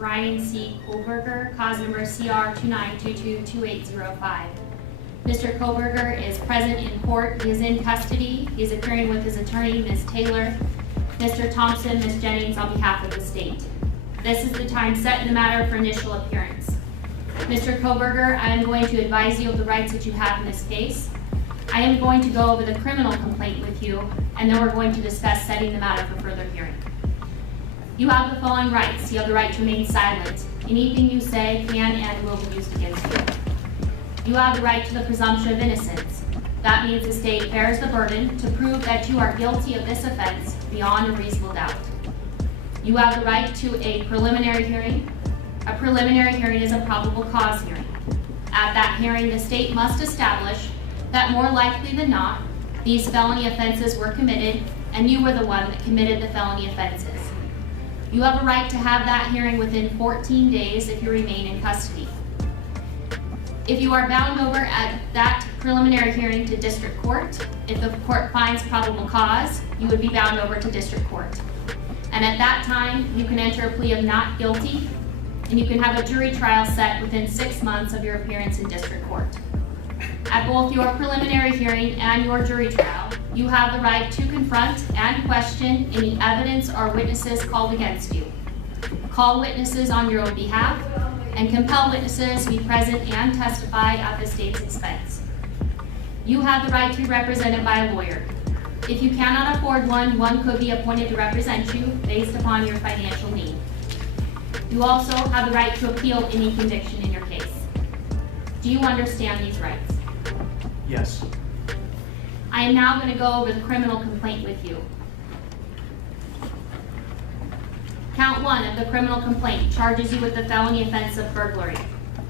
Bryan C. Kohberger, cause number CR 29222805. Mr. Kohberger is present in court. He is in custody. He is appearing with his attorney, Ms. Taylor, Mr. Thompson, Ms. Jennings, on behalf of the state. This is the time set in the matter for initial appearance. Mr. Kohberger, I am going to advise you of the rights that you have in this case. I am going to go over the criminal complaint with you, and then we're going to discuss setting the matter for further hearing. You have the following rights. You have the right to remain silent. Anything you say can and will be used against you. You have the right to the presumption of innocence. That means the state bears the burden to prove that you are guilty of this offense beyond a reasonable doubt. You have the right to a preliminary hearing. A preliminary hearing is a probable cause hearing. At that hearing, the state must establish that more likely than not, these felony offenses were committed and you were the one that committed the felony offenses. You have a right to have that hearing within 14 days if you remain in custody. If you are bound over at that preliminary hearing to district court, if the court finds probable cause, you would be bound over to district court. And at that time, you can enter a plea of not guilty, and you can have a jury trial set within 6 months of your appearance in district court. At both your preliminary hearing and your jury trial, you have the right to confront and question any evidence or witnesses called against you. Call witnesses on your own behalf and compel witnesses to be present and testify at the state's expense. You have the right to be represented by a lawyer. If you cannot afford one, one could be appointed to represent you based upon your financial need. You also have the right to appeal any conviction in your case. Do you understand these rights? Yes. I am now going to go over the criminal complaint with you. Count 1 of the criminal complaint charges you with the felony offense of burglary.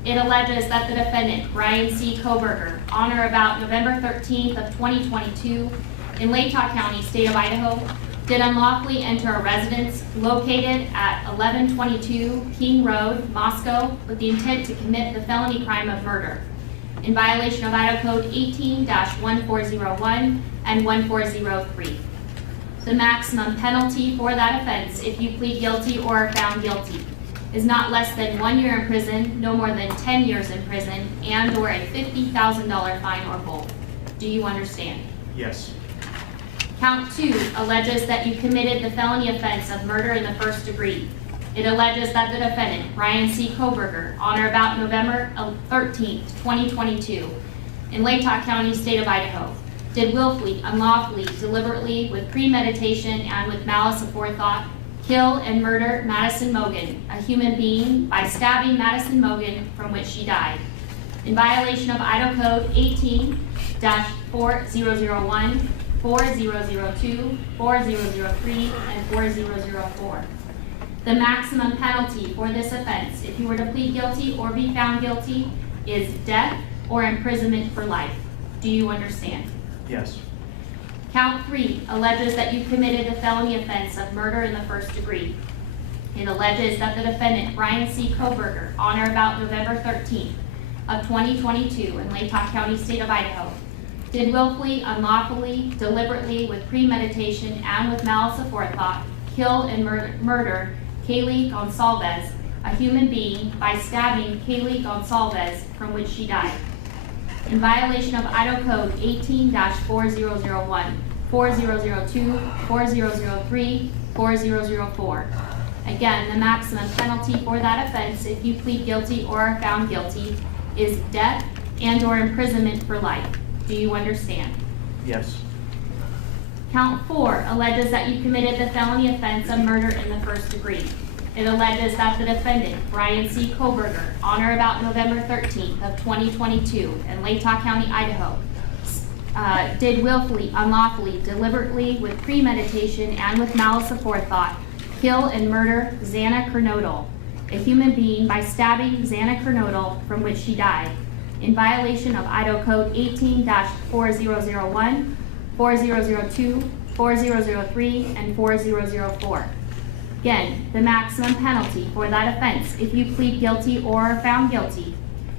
It alleges that the defendant, Bryan C. Kohberger, on or about November 13th of 2022 in Latah County, state of Idaho, did unlawfully enter a residence located at 1122 King Road, Moscow, with the intent to commit the felony crime of murder, in violation of Idaho Code 18-1401 and 1403. The maximum penalty for that offense, if you plead guilty or are found guilty, is not less than 1 year in prison, no more than 10 years in prison, and or a $50,000 fine or both. Do you understand? Yes. Count 2 alleges that you committed the felony offense of murder in the first degree. It alleges that the defendant, Bryan C. Kohberger, on or about November 13th, 2022, in Latah County, state of Idaho, did willfully, unlawfully, deliberately, with premeditation, and with malice aforethought, kill and murder Madison Mogan, a human being, by stabbing Madison Mogan, from which she died, in violation of Idaho Code 18-4001, 4002, 4003, and 4004. The maximum penalty for this offense, if you were to plead guilty or be found guilty, is death or imprisonment for life. Do you understand? Yes. Count 3 alleges that you committed the felony offense of murder in the first degree. It alleges that the defendant, Bryan C. Kohberger, on or about November 13th of 2022 in Latah County, state of Idaho, did willfully, unlawfully, deliberately, with premeditation, and with malice aforethought, kill and murder Kaylee Gonsalves, a human being, by stabbing Kaylee Gonsalves, from which she died, in violation of Idaho Code 18-4001, 4002, 4003, 4004. Again, the maximum penalty for that offense, if you plead guilty or are found guilty, is death and or imprisonment for life. Do you understand? Yes. Count 4 alleges that you committed the felony offense of murder in the first degree. It alleges that the defendant, Bryan C. Kohberger, on or about November 13th of 2022 in Latah County, Idaho, did willfully, unlawfully, deliberately, with premeditation, and with malice aforethought, kill and murder Xana Kernodle, a human being, by stabbing Xana Kernodle, from which she died, in violation of Idaho Code 18-4001, 4002, 4003, and 4004. Again, the maximum penalty for that offense, if you plead guilty or are found guilty,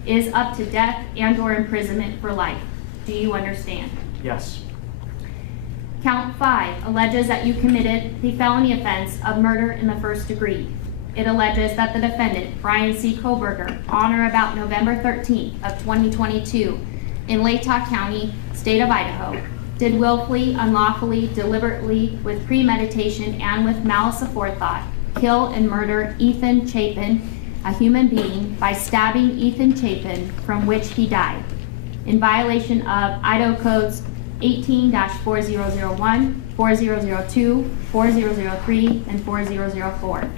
is up to death and or imprisonment for life. Do you understand? Yes. Count 5 alleges that you committed the felony offense of murder in the first degree. It alleges that the defendant, Bryan C. Kohberger, on or about November 13th of 2022 in Latah County, state of Idaho, did willfully, unlawfully, deliberately, with premeditation, and with malice aforethought, kill and murder Ethan Chapin, a human being, by stabbing Ethan Chapin, from which he died, in violation of Idaho Codes 18-4001, 4002, 4003, and 4004.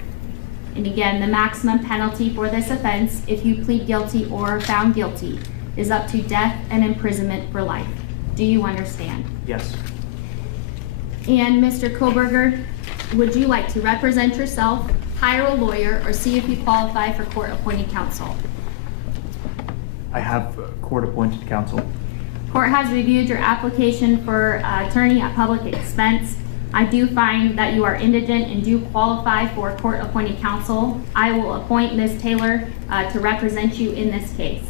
And again, the maximum penalty for this offense, if you plead guilty or found guilty, is up to death and imprisonment for life. Do you understand? Yes. And Mr. Kohberger, would you like to represent yourself, hire a lawyer, or see if you qualify for court-appointed counsel? I have court-appointed counsel. Court has reviewed your application for attorney at public expense. I do find that you are indigent and do qualify for court-appointed counsel. I will appoint Ms. Taylor to represent you in this case.